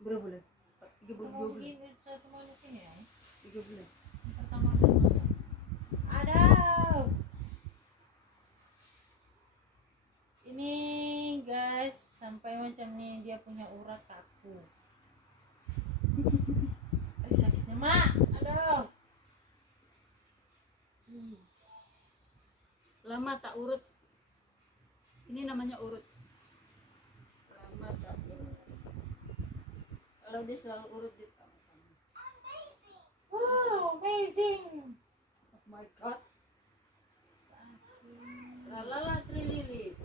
Berapa bulan? 3 bulan, 2 bulan. Semuanya sini ya. 3 bulan. Pertama aduh. Ini guys, sampai macam nih dia punya urat kaku. Aduh sakitnya mak, aduh. Lama tak urut. Ini namanya urut. Lama tak urut. Kalau dia selalu urut dia tak macam ini. Wow, amazing. Oh my god. Lalala trilili.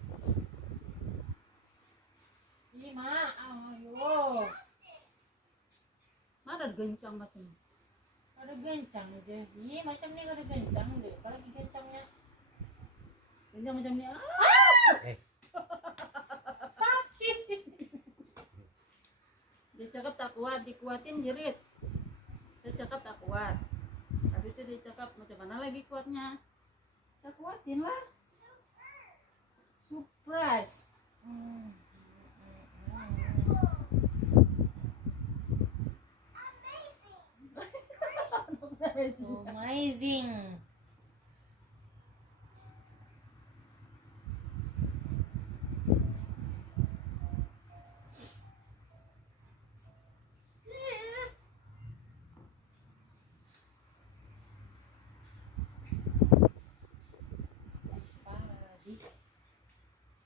Ih mak, ayo. Mana gencang macam ini? Ada gencang aja. Ih macam ni ada gencang deh. Kalau gencangnya Gencang macam ni. sakit. Dia cakap tak kuat, dikuatin jerit. Saya cakap tak kuat. Habis itu dia cakap macam mana lagi kuatnya? Saya kuatin lah. Surprise. Amazing.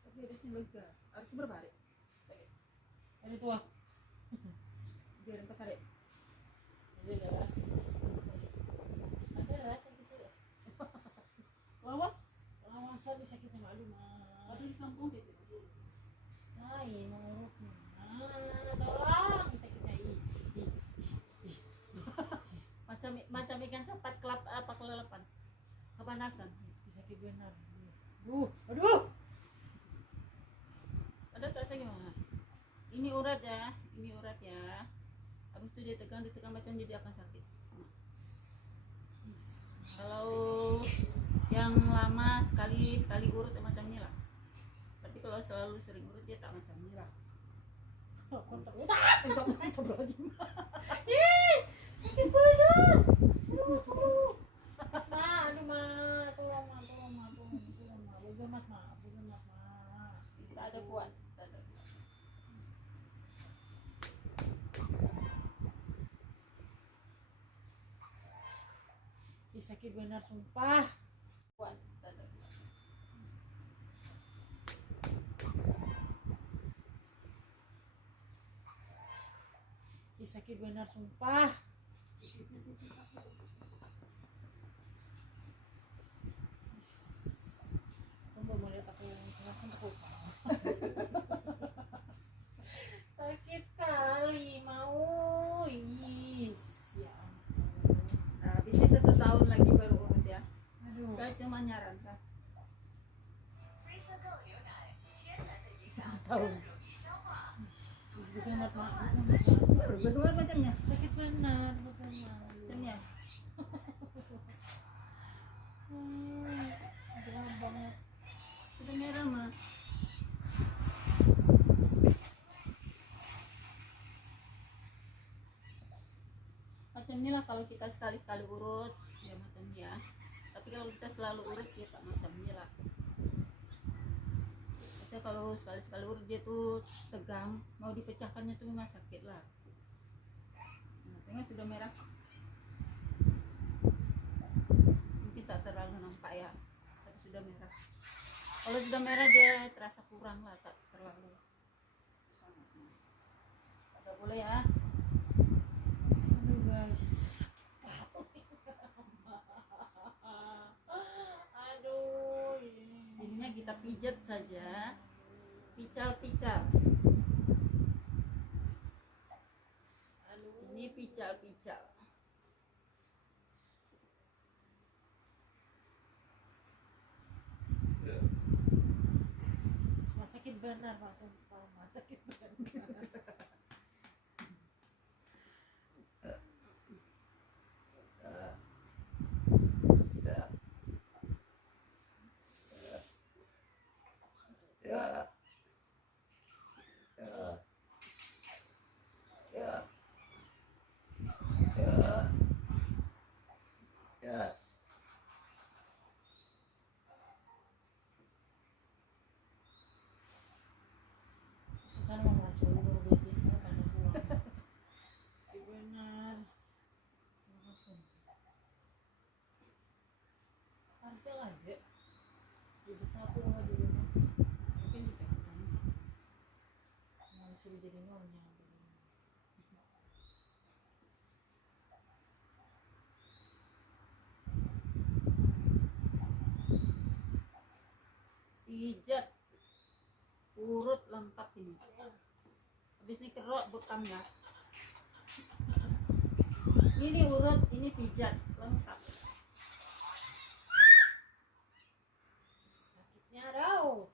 Tapi habisnya lega. Harus berbalik. Ada tua. Biar empat tarik. Ada lah. Ada lah sakit tu. Lawas. Masa bisa kita malu mah. Ada di kampung gitu. Hai, mau tolong bisa kita Macam ikan sepat kelap apa kelelepan. Kepanasan. bisa kita benar. Aduh. Ada terasa gimana? Ini urat ya, ini urat ya. Habis itu dia tegang macam jadi akan sakit. Kalau yang lama sekali urut ya macam ini lah. Tapi kalau selalu sering urut dia tak macam ini lah. Sakit badan. Asma, aduh ma, tolong ma. Bugemat ma. Tak ada kuat. Tak ada. Sakit benar sumpah. Kuat. Tak ada. Sakit benar sumpah. Kamu mau lihat aku yang kenapa aku sakit kali mau ya ampun. Nah, bisa 1 tahun lagi baru urut ya. Aduh. Saya cuma nyarankan. 1 tahun. Bugemat ma. Berdua macamnya. Sakit benar bugemat. Macamnya. Berat banget. Sudah merah mah. Macam inilah kalau kita sekali-sekali urut ya macam ini ya. Tapi kalau kita selalu urut dia tak macam ini lah. Biasanya kalau sekali-sekali urut dia tuh tegang, mau dipecahkannya tuh memang sakit lah. Nah, tengok sudah merah. Mungkin tak terlalu nampak ya, tapi sudah merah. Kalau sudah merah dia terasa kurang lah, tak terlalu. Tidak boleh ya. Aduh guys, aduh Sininya kita pijat saja, pical-pical. Ini pical-pical. sakit benar Pak sumpah, sakit benar. pijat, urut lengkap ini. Habis ini kerok bekam ya. Ini urut, ini pijat lengkap. Sakitnya raw.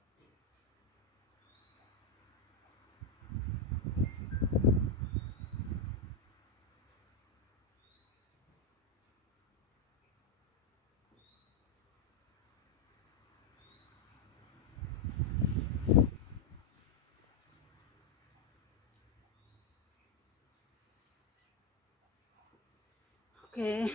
Oke.